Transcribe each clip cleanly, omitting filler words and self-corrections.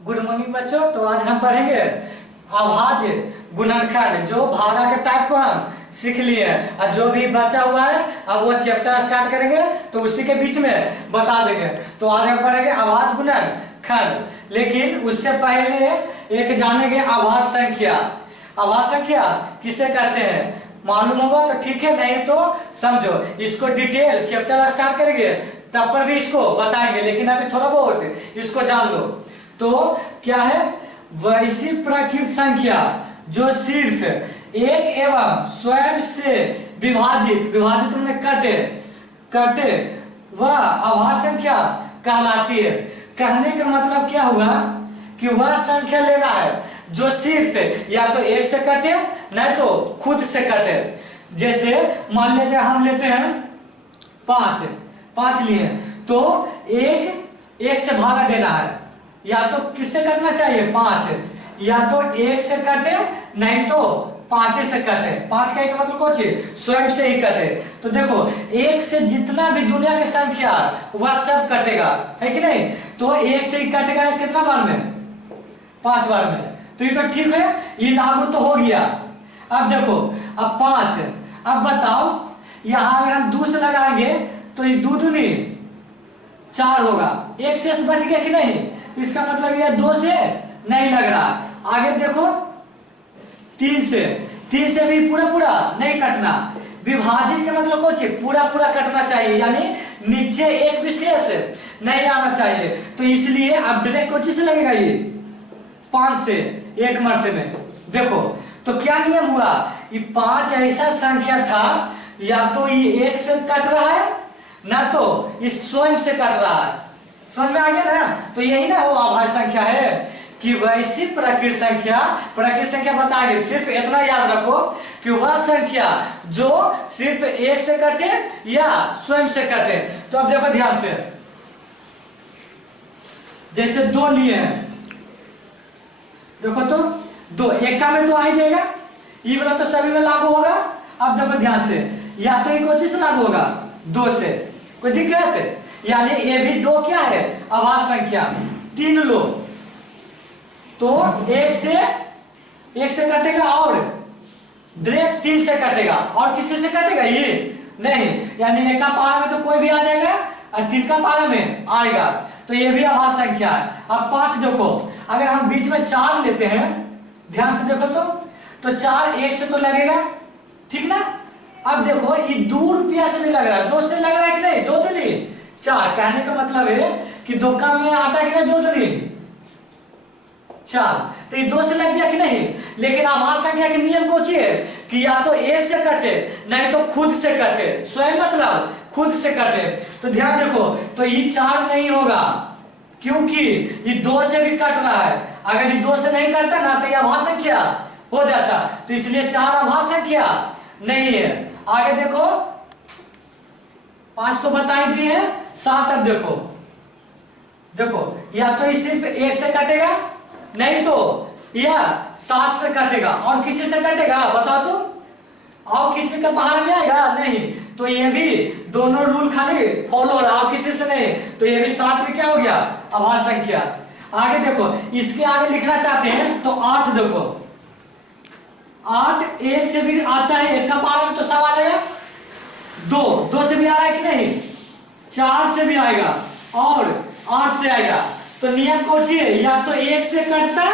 Good morning बच्चों। तो आज हम पढ़ेंगे अभाज्य गुणनखंड, जो भागा के टाइप को हम सीख लिए हैं और जो भी बचा हुआ है अब वो चैप्टर स्टार्ट करेंगे तो उसी के बीच में बता देंगे। तो आज हम पढ़ेंगे अभाज्य गुणनखंड, लेकिन उससे पहले एक जानेंगे अभाज्य संख्या। अभाज्य संख्या किसे कहते हैं मालूम होगा तो ठीक है, नहीं तो समझो इसको डिटेल चैप्टर स्टार्ट करेंगे तब पर भी इसको बताएंगे, लेकिन अभी थोड़ा बहुत इसको जान लो। तो क्या है वैसी प्रकृत संख्या जो सिर्फ एक एवं स्वयं से विभाजित में कटे वह अभाज्य संख्या कहलाती है। कहने का मतलब क्या हुआ कि वह संख्या लेना है जो सिर्फ या तो एक से कटे नहीं तो खुद से कटे। जैसे मान लीजिए हम लेते हैं पाँच लिए तो एक से भागा देना है, या तो किससे करना चाहिए 5, या तो एक से कटे नहीं तो 5 से कटे। 5 का एक मतलब कौन सी स्वयं से ही कटे। तो देखो एक से जितना भी दुनिया की संख्या वह सब कटेगा, है कि नहीं। तो एक से ही कटेगा कितना बार में 5 बार में। तो ये तो ठीक है, ये लागू तो हो गया। अब देखो अब 5, अब बताओ यहाँ अगर हम 2 से लगाएंगे तो ये 2 दूनी 4 होगा, एक शेष बच गया कि नहीं। तो इसका मतलब यह 2 से नहीं लग रहा। आगे देखो 3 से भी पूरा नहीं कटना। विभाजित का मतलब कुछ पूरा कटना चाहिए, यानी नीचे एक विशेष नहीं आना चाहिए। तो इसलिए अब डायरेक्ट कौन से लगेगा ये 5 से एक मरते में। देखो तो क्या नियम हुआ, ये 5 ऐसा संख्या था या तो ये एक से कट रहा है ना तो ये स्वयं से कट रहा है। समझ में आ गया ना। तो यही ना वो अभाज्य संख्या है कि वैसी प्रकृत संख्या बताएंगे। सिर्फ इतना याद रखो कि वह संख्या जो सिर्फ एक से कटे या स्वयं से कटे। तो अब देखो ध्यान से, जैसे 2 लिए हैं, देखो तो 2 एक का में तो आ ही जाएगा, ये वाला तो सभी में लागू होगा। अब देखो ध्यान से, या तो ये कौन से लागू होगा 2 से, कोई दिक्कत है, यानी ये भी 2 क्या है अभाज्य संख्या। 3 लो तो एक से कटेगा और डायरेक्ट 3 से कटेगा, और किसी से कटेगा ये नहीं, यानी एक का पारा में तो कोई भी आ जाएगा और 3 का पारा में आएगा। तो ये भी अभाज्य संख्या है। अब 5 देखो, अगर हम बीच में 4 लेते हैं, ध्यान से देखो तो 4 एक से तो लगेगा, ठीक ना। अब देखो ये 2 रुपया से भी लग रहा है, 2 से लग रहा है कि नहीं, 2 दूनी 4। कहने का मतलब है कि 2 का में आता है कि नहीं 2 दूनी 4। तो ये 2 से लग गया कि नहीं। लेकिन अभाज्य संख्या के नियम कौन सी है कि या तो एक से कटे नहीं तो खुद से कटे। स्वयं मतलब खुद से कटे। तो ध्यान देखो, तो ये 4 नहीं होगा क्योंकि ये 2 से भी कट रहा है। अगर ये 2 से नहीं कटता ना तो ये अभाज्य संख्या हो जाता, तो इसलिए 4 अभाज्य संख्या नहीं है। आगे देखो 5 तो बता ही दिए हैं, 7 अब देखो या तो ये सिर्फ एक से कटेगा नहीं तो या 7 से कटेगा, और किसी से कटेगा बताओ तो, और किसी का पहाड़ में आएगा नहीं। तो ये भी दोनों रूल खाली फॉलो हो रहा, और किसी से नहीं। तो ये भी 7 में क्या हो गया अभाज्य संख्या। आगे देखो, इसके आगे लिखना चाहते हैं तो 8 देखो, 8 एक से भी आता है, एक का पारा में तो सब आ जाएगा। 2 से भी आ रहा है कि नहीं, 4 से भी आएगा और 8 से आएगा। तो नियम कौन सी है, या तो एक से कटता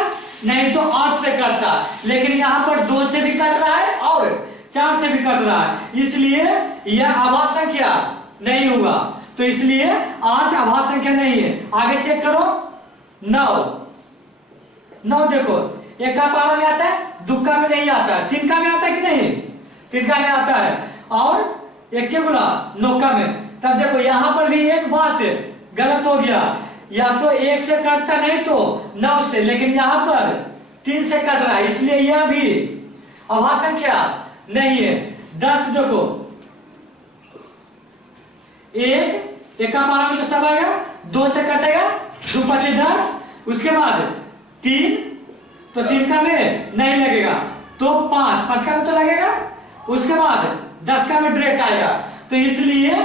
नहीं तो 8 से कटता। लेकिन यहाँ पर 2 से भी कट रहा है और 4 से भी कट रहा है, इसलिए यह अभाज्य संख्या नहीं हुआ। तो इसलिए 8 अभाज्य संख्या नहीं है। आगे चेक करो 9 देखो, एक का पारा में आता है, 2 का में नहीं आता है, 3 का में आता है कि नहीं, 3 का में आता है, और 1 के गुना 9 का में। तब देखो यहाँ पर भी एक बात गलत हो गया, या तो 1 से कटता नहीं तो 9 से, लेकिन यहाँ पर 3 से कट रहा है, इसलिए यह भी अभाज्य संख्या नहीं है। 10 देखो, एक का पारा में तो सब आएगा, 2 से कटेगा, 2 × 5 = 10, उसके बाद 3 तो 3 का में नहीं लगेगा तो 5 का में तो लगेगा, उसके बाद 10 का में डायरेक्ट आएगा। तो इसलिए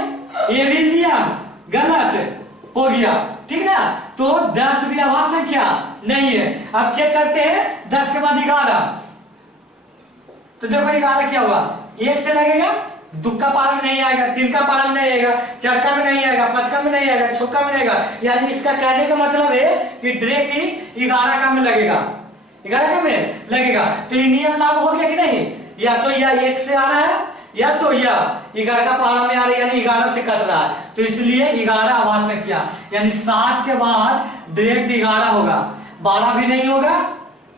ये भी नियम गलत हो गया, ठीक ना। तो 10 भी अभाज्य संख्या नहीं है। अब चेक करते हैं 10 के बाद 11, तो देखो 11 क्या हुआ, 1 से लगेगा, दुक्का पारा में नहीं आएगा, 3 का पारा में नहीं आएगा, 4 का में नहीं आएगा, 5 का में नहीं आएगा, 6 का में नहीं आएगा। यानी इसका कहने का मतलब है कि डायरेक्ट ही 11 का में लगेगा, 11 का में लगेगा। तो ये नियम लागू हो गया कि नहीं, या तो यह 1 से आ रहा है या तो यह 11 का पारा में आ रहा है, यानी 11 से कट रहा है, तो इसलिए 11 अभाज्य संख्या, यानी 7 के बाद डायरेक्ट 11 होगा, 12 भी नहीं होगा,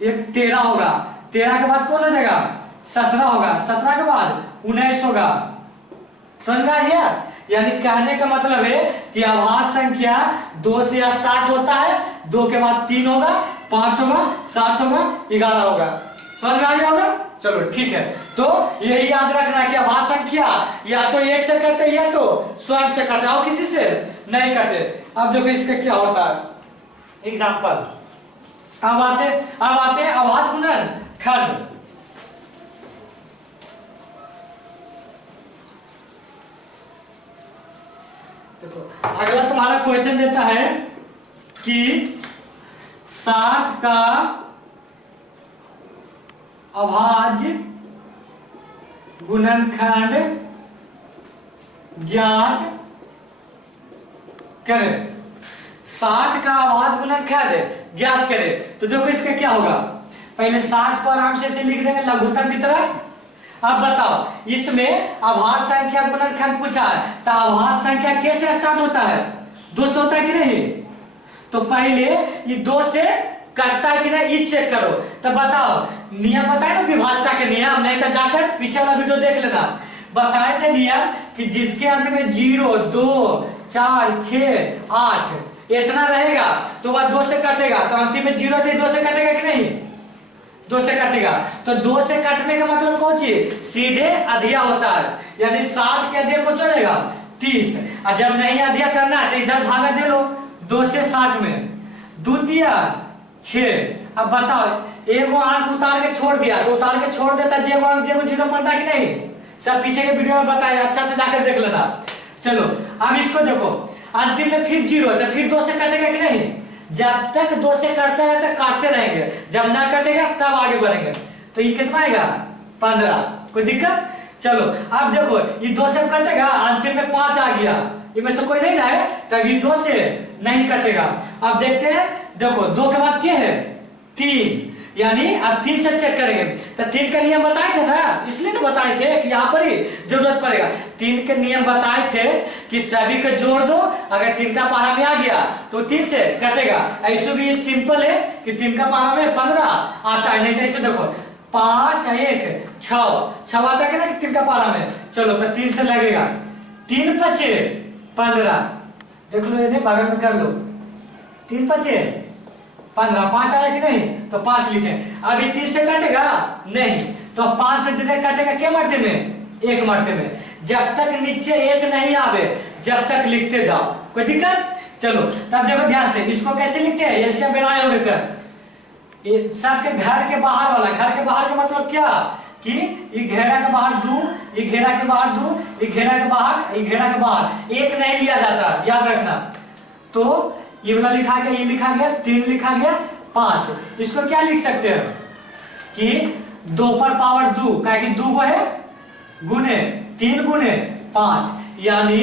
एक 13 होगा, 13 के बाद कौन आ जाएगा, 17 होगा, 17 के बाद 19 होगा। समझ में आ गया? यानी कहने का मतलब है कि अभाज्य संख्या 2 से स्टार्ट होता है, 2 के बाद 3 होगा, 5 होगा, 7 होगा, 11 होगा। समझ में आ गया होगा? चलो ठीक है, तो यही याद रखना कि अभाज्य संख्या या तो 1 से कटे या तो स्वयं से कटे, और किसी से नहीं कटे। अब देखो इसका क्या होता है एग्जाम्पल। अब आते अभाज्य गुणनखंड। देखो अगला तुम्हारा क्वेश्चन देता है कि 7 का अभाज्य गुणनखंड ज्ञात करें। 7 का अभाज्य गुणनखंड ज्ञात करें। तो देखो इसका क्या होगा, पहले 7 को आराम से लिख देंगे लघुत्तम की तरह। अब बताओ इसमें अभाज्य संख्या गुणनखंड पूछा है, तो अभाज्य संख्या कैसे स्टार्ट होता है, 2 से होता है कि नहीं। तो पहले ये 2 से कटता है कि नहीं ये चेक करो। तो बताओ नियम बताए ना विभाज्यता के नियम, नहीं तो जाकर पीछे वाला वीडियो देख लेना। बताए थे नियम कि जिसके अंत में 0, 2, 4, 6, 8 इतना रहेगा तो वह 2 से कटेगा, तो अंतिम में 0 थे 2 से कटेगा कि नहीं, 2 से कटेगा। तो 2 से कटने का मतलब कौन चीज, सीधे अधिया होता है, यानी 7 के अधिया को चलेगा 30, और जब नहीं अधिया करना है तो इधर भागा दे लो 2 से 60 में, द्वितीय 6। अब बताओ एगो अंक उतार के छोड़ दिया तो उतार के छोड़ देता जेगो अंक जेगो 0 पड़ता कि नहीं, सब पीछे के वीडियो में बताया, अच्छा से जाकर देख लेना। चलो अब इसको देखो, अंतिम में फिर 0 तो फिर 2 से कटेगा कि नहीं, जब तक 2 से कटते हैं तक काटते रहेंगे, जब ना कटेगा तब आगे बढ़ेंगे। तो ये कितना आएगा 15, कोई दिक्कत। चलो अब देखो ये 2 से कटेगा, अंतिम में 5 आ गया, इनमें से कोई नहीं है तभी 2 से नहीं कटेगा। अब देखते हैं, देखो 2 के बाद क्या है 3, यानी अब 3 से चेक करेंगे। तो 3 का नियम बताए थे ना, इसलिए तो बताए थे कि यहाँ पर ही जरूरत पड़ेगा। 3 के नियम बताए थे कि सभी को जोड़ दो, अगर 3 का पारा में आ गया तो 3 से कटेगा। ऐसे भी सिंपल है कि 3 का पारा में 15 आता है, नहीं तो ऐसे देखो 5 1 6 आता है ना 3 का पारा में। चलो तो 3 से लगेगा, 3 5 15, देख लो ये बगल में कर लो, 3 5 15, 5 आया कि नहीं, तो 5 लिखे। अभी 3 से कटेगा नहीं, तो 5 से डायरेक्ट कटेगा क्या मरते में, 1 मरते में। जब तक नीचे 1 नहीं आवे जब तक लिखते जाओ, कोई दिक्कत। चलो तब देखो ध्यान से, इसको कैसे लिखते हैं, ऐसे बनाए होंगे कर सबके घर के बाहर वाला, घर के बाहर का मतलब क्या कि ये घेरा के बाहर 2, ये घेरा के बाहर 2, ये घेरा के बाहर, ये घेरा के बाहर 1 नहीं लिया जाता, याद रखना। तो ये वाला लिखा गया, ये लिखा गया, 3 लिखा गया, 5। इसको क्या लिख सकते हैं कि 2 पर पावर 2, क्या कि 2 है गुने 3 गुने 5, यानी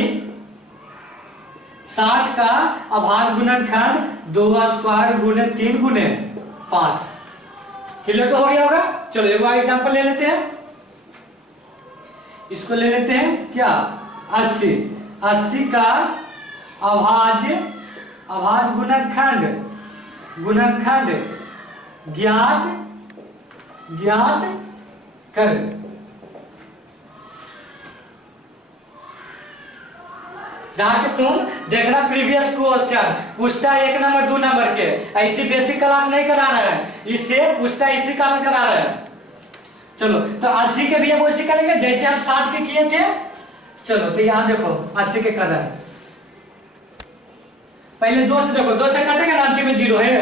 60 का अभाज्य गुणनखंड 2 स्क्वायर गुने 3 गुने 5। क्लियर तो हो गया होगा। चलो एक बार एग्जांपल ले लेते हैं, इसको ले लेते हैं क्या 80 का अभाज्य गुणनखंड ज्ञात कर। जहाँ के तुम देखना प्रीवियस क्वेश्चन पूछता है 1 नंबर 2 नंबर के, ऐसी बेसिक क्लास नहीं करा रहा है, इससे पूछता है इसी कारण करा रहा है। चलो तो 80 के भी हम वैसे करेंगे जैसे हम 60 के किए थे। चलो तो यहाँ देखो 80 के कर रहे हैं, पहले 2 से देखो, 2 से कटेगा ना, अंतिम में 0 है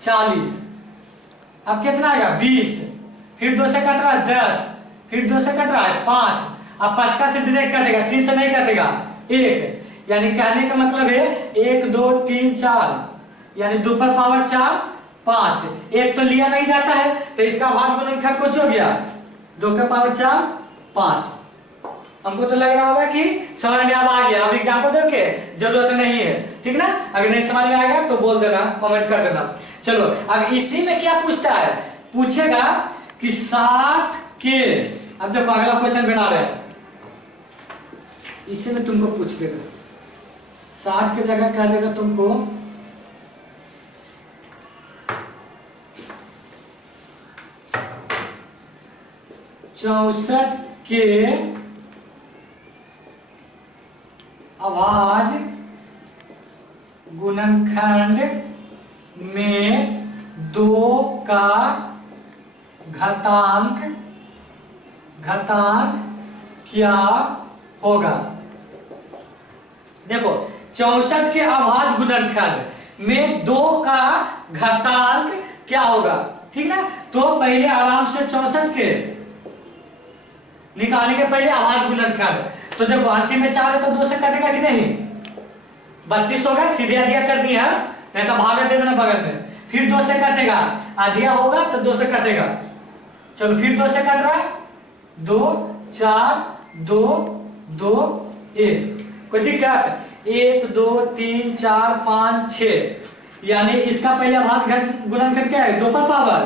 40। अब कितना आएगा 20, फिर 2 से कट रहा है 10, फिर 2 से कट रहा है 5, अब 5 का से डायरेक्ट कटेगा, 3 से नहीं कटेगा 1, यानी कहने का मतलब है 1 2 3 4 यानी 2 पर पावर 4 5, एक तो लिया नहीं जाता है तो इसका अभाज्य गुणनखंड कुछ हो गया 2 का पावर 4 5। हमको तो लग रहा होगा कि समझ में अब आ गया। अब एग्जाम्पल दो के जरूरत नहीं है, ठीक ना। अगर नहीं समझ में आएगा तो बोल देना, कमेंट कर देना। चलो अब इसी में क्या पूछता है, पूछेगा कि 60 के, अब देखो अगला क्वेश्चन बना रहे हैं, इसी में तुमको पूछ देगा 60 की जगह क्या देगा तुमको 64 के अभाज्य गुणनखंड में 2 का घातांक क्या होगा। देखो 64 के अभाज्य गुणनखंड में 2 का घातांक क्या होगा, ठीक ना। तो पहले आराम से 64 के निकालेंगे, पहले अभाज्य गुणनखंड। तो देखो अंतिम में 4 है तो 2 से कटेगा कि नहीं, 32 होगा, सीधे अधिया कर दिया, नहीं तो भागा दे देना बगल में, फिर 2 से कटेगा, अधिया होगा तो 2 से कटेगा। चलो फिर 2 से कट रहा है, 2 4 2 2 1, कोई दिक्कत, 1 2 3 4 5 6, यानी इसका पहले अभाज्य गुणनखंड क्या है 2 पर पावर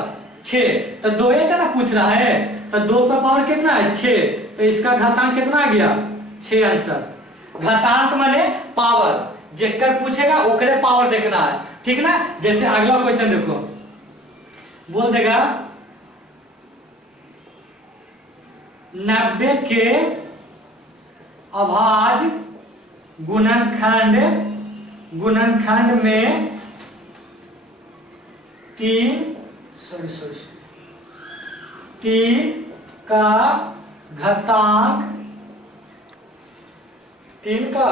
6, तो 2 का ना पूछ रहा है, तो 2 पर पावर कितना है 6, तो इसका घातांक कितना आ गया 6 आंसर। घातांक माने पावर, जेकर पूछेगा ओकरे पावर देखना है, ठीक ना। जैसे अगला क्वेश्चन देखो, बोल देगा 90 के अभाज्य गुणनखंड में 3 का घातांक 3 का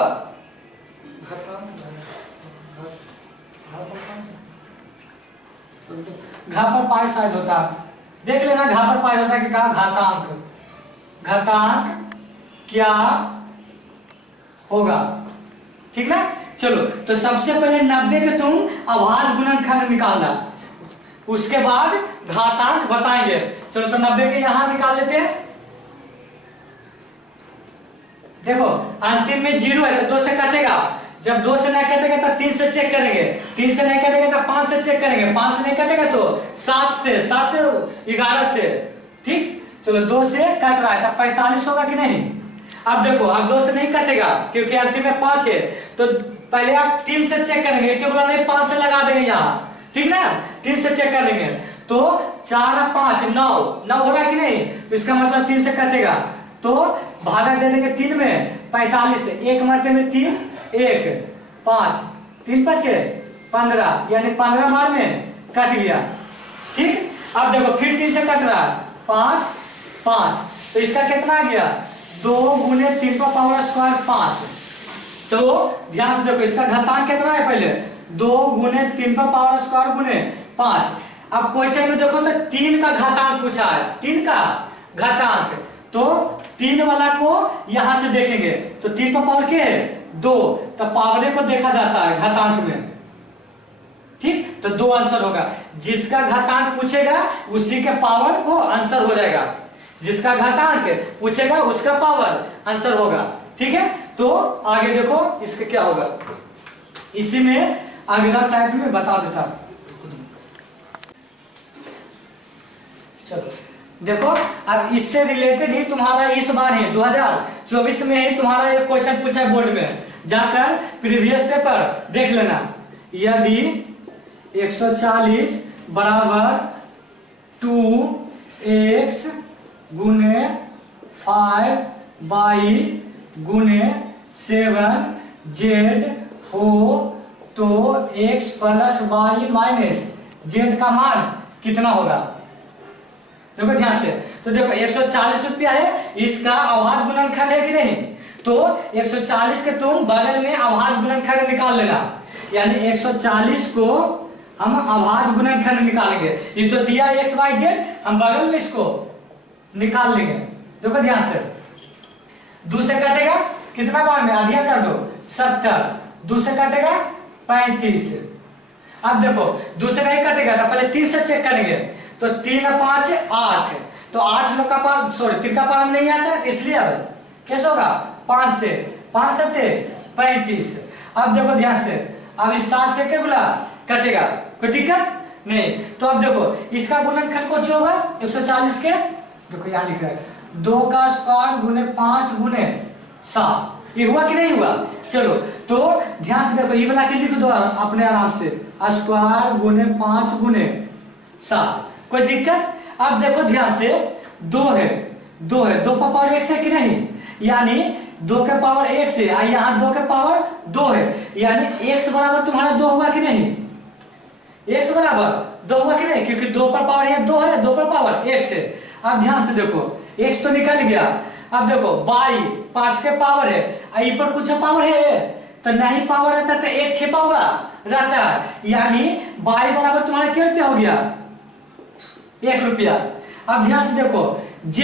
घा पर पाई शायद होता, देख लेना घा पर पाई होता कि कहा घातांक क्या होगा, ठीक ना। चलो तो सबसे पहले 90 के तुम अभाज्य गुणनखंड निकालना, उसके बाद घातांक बताएंगे। चलो तो 90 के यहां निकाल लेते हैं। देखो अंतिम में 0 है तो 2 से कटेगा, जब 2 से नहीं कटेगा तो 3 से चेक करेंगे, 3 से नहीं कटेगा तो 5 से चेक करेंगे, 5 से नहीं कटेगा तो 7 से 11 से, ठीक। चलो 2 से कट रहा है तो 45 होगा कि नहीं। अब देखो अब 2 से नहीं कटेगा क्योंकि अंतिम में 5 है, तो पहले आप 3 से चेक करेंगे, क्यों बोला नहीं 5 से लगा देंगे यहाँ, ठीक ना। 3 से चेक कर लेंगे तो 4 और 5 9 हो रहा है कि नहीं, तो इसका मतलब 3 से कटेगा, तो भागा दे देंगे 3 में 45, एक मरते में 3 1 5 3 5 15, यानी 15 बार में कट गया, ठीक। अब देखो फिर 3 से कट रहा है 5 5, तो इसका कितना आ गया 2 गुने 3 का पावर स्क्वायर 5। तो ध्यान से देखो इसका घातांक कितना है, पहले 2 गुने 3 का पावर स्क्वायर गुने 5। अब क्वेश्चन में देखो तो 3 का घातांक पूछा है, 3 का घातांक, तो 3 वाला को यहां से देखेंगे तो 3 का पावर क्या है 2, तो पावरे को देखा जाता है घातांक में, ठीक। तो 2 आंसर होगा, जिसका घातांक पूछेगा उसी के पावर को आंसर हो जाएगा, जिसका घातांक पूछेगा उसका पावर आंसर होगा, ठीक है। तो आगे देखो इसका क्या होगा, इसी में अगला टाइप में बता देता। चलो देखो अब इससे रिलेटेड ही तुम्हारा इस बार ही 2024 में ही तुम्हारा एक क्वेश्चन पूछा है बोर्ड में, जाकर प्रीवियस पेपर देख लेना। यदि 140 बराबर 2x गुने 5y गुने 7z हो तो x plus y minus z का मान कितना होगा। देखो ध्यान से, तो देखो 140 रुपया है, इसका अभाज्य गुणनखंड है कि नहीं, तो 140 के तुम बगल में अभाज्य गुणनखंड निकाल लेना, यानी 140 को हम अभाज्य गुणनखंड निकालेंगे। ये तो दिया x y z, हम बगल में इसको निकाल लेंगे। देखो ध्यान से, 2 से कटेगा कितना बार में अधिया कर दो 70, 2 से कटेगा 35, अब देखो दूसरा ही कटेगा तो पहले 3 से चेक करेंगे। तो 3 और 5 8, तो 8 लोग का पावर, सॉरी 3 का पावर नहीं आता है, इसलिए अब कैसे होगा 5 से 5 7 35। अब देखो ध्यान से, अब इस 7 से क्या गुना कटेगा, कोई दिक्कत नहीं। तो अब देखो इसका गुणनखंड कुछ होगा 140 के, देखो यहाँ लिख रहा है 2 का स्क्वायर गुने 5 गुने 7, ये हुआ कि नहीं हुआ। चलो तो ध्यान से देखो ये वाला के लिख दो अपने आराम से, स्क्वायर गुने 5 गुने 7, कोई दिक्कत। अब देखो ध्यान से 2 है 2 का पावर 1 है कि नहीं, यानी 2 के पावर 1 से, यहाँ 2 के पावर 2 है, यानी x बराबर तुम्हारा 2 हुआ कि नहीं, x बराबर 2 हुआ कि नहीं, क्योंकि 2 पर पावर यहाँ 2 है, 2 पर पावर 1 से। अब ध्यान से देखो x तो निकल गया। अब देखो y 5 के पावर है, आई पर कुछ पावर है तो नहीं पावर रहता तो 1 छिपा हुआ रहता है, यानी y बराबर तुम्हारा क्या रुपया हो गया 1 रुपया। अब ध्यान से देखो z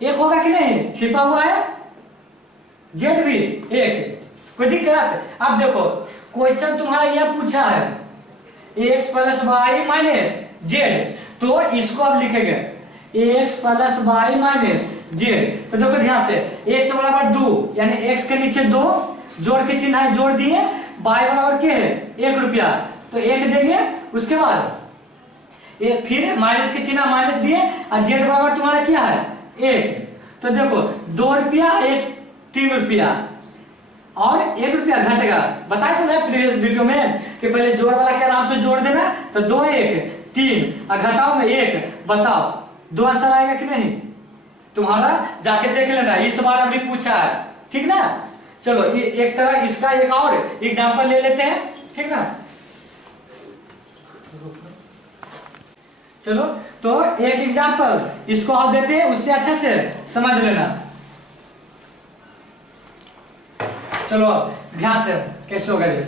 1 होगा कि नहीं, छिपा हुआ है z भी 1, कोई दिक्कत। अब देखो क्वेश्चन तुम्हारा यह पूछा है x plus y minus z, तो इसको अब लिखेंगे x plus y minus z. तो देखो ध्यान से x बराबर 2, यानी x के नीचे 2 जोड़ के चिन्ह है, जोड़ दिए, y बराबर क्या है 1 रुपया, तो 1 देंगे, उसके बाद ये फिर माइनस के चिन्ह माइनस दिए, और जेड बराबर तुम्हारा क्या है 1। तो देखो 2 रुपया 1 3 रुपया और 1 रुपया घटेगा। बताए तो ना प्रीवियस वीडियो में कि पहले जोड़ वाला के आराम से जोड़ देना, तो 2 1 3 और घटाओ में 1, बताओ 2 आंसर आएगा कि नहीं, तुम्हारा जाके देख लेना, इस बार अभी पूछा है, ठीक ना। चलो ये एक तरह इसका एक और एग्जांपल ले लेते हैं, ठीक ना। चलो तो एक एग्जांपल इसको आप देते हैं, उससे अच्छा से समझ लेना। चलो ध्यान से कैसे होगा ये,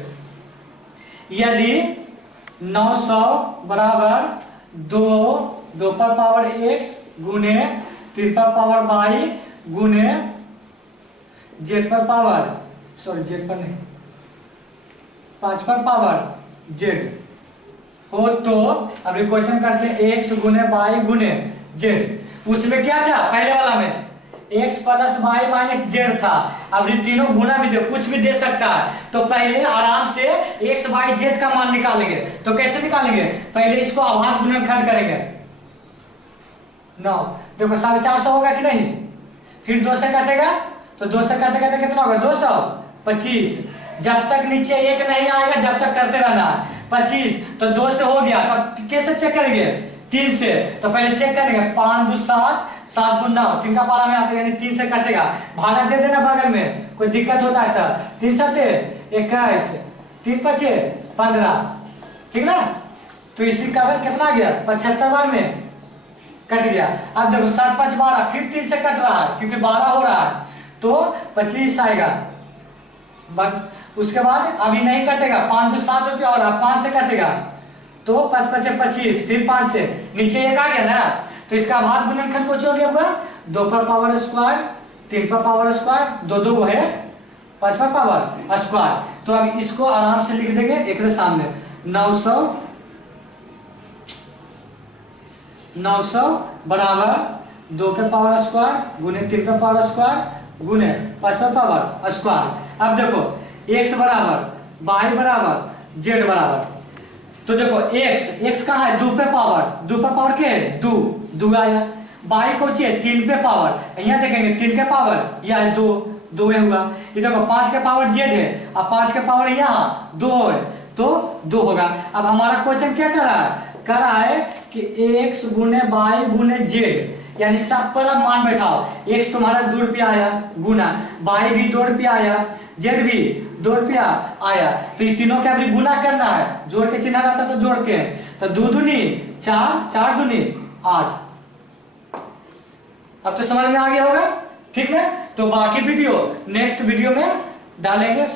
यदि 900 बराबर 2 पर पावर x गुने 3 पर पावर y गुने z पर पावर, सॉरी z पर नहीं 5 पर पावर z हो, तो अभी क्वेश्चन करते हैं x गुने y गुने z। उसमें क्या था पहले वाला में x plus y minus z था, अब ये तीनों गुना भी दे, कुछ भी दे सकता है। तो पहले आराम से x y z का मान निकालेंगे, तो कैसे निकालेंगे, पहले इसको अभाज्य गुणनखंड करेंगे 9, देखो 450 होगा कि नहीं, फिर 2 से कटेगा, तो 2 से कटेगा तो कितना होगा 225, जब तक नीचे 1 नहीं आएगा जब तक करते रहना है। 25 तो 2 से हो गया, तब कैसे चेक करेंगे 3 से, तो पहले चेक करेंगे 5 2 7 7 2 9, 3 का पारा में आता है, यानी 3 से कटेगा, भागा दे देना बगल में, कोई दिक्कत होता है तो 3 7 21 3 5 15, ठीक ना। तो इसी का कितना आ गया 75 बार में कट गया। अब देखो 7 5 12, फिर 3 से कट रहा है क्योंकि 12 हो रहा है, तो 25 आएगा, बट उसके बाद अभी नहीं कटेगा, 5 2 7 रुपया हो रहा है, 5 से कटेगा तो 5 5 25, फिर 5 से नीचे 1 आ गया ना, तो इसका अभाज्य गुणनखंड कुछ हो गया होगा 2 पर पावर स्क्वायर 3 पर पावर स्क्वायर, 2 2 है 5 पर पावर स्क्वायर। तो अब इसको आराम से लिख देंगे एक सामने 900 बराबर 2 के पावर स्क्वायर गुने 3 पे पावर स्क्वायर गुने 5 पे पावर स्क्वायर। अब देखो x बराबर y बराबर z बराबर, तो देखो x कहाँ है 2 पे पावर क्या है 2 आया, y को चाहिए 3 पे पावर, यहाँ देखेंगे 3 के पावर यह है 2 है हुआ, ये देखो 5 के पावर z है, अब 5 के पावर यहाँ 2 है तो 2 होगा। अब हमारा क्वेश्चन क्या कर रहा है कि x गुने y गुने z, यानी सब पर अब मान बैठाओ, x तुम्हारा 2 रुपया आया गुना, y भी 2 रुपया आया, z भी 2 रुपया आया, तो ये तीनों का अभी गुना करना है, जोड़ के चिन्ह रहता तो जोड़ के, तो 2 दूनी 4 4 दूनी 8। अब तो समझ में आ गया होगा, ठीक है। तो बाकी वीडियो नेक्स्ट वीडियो में डालेंगे।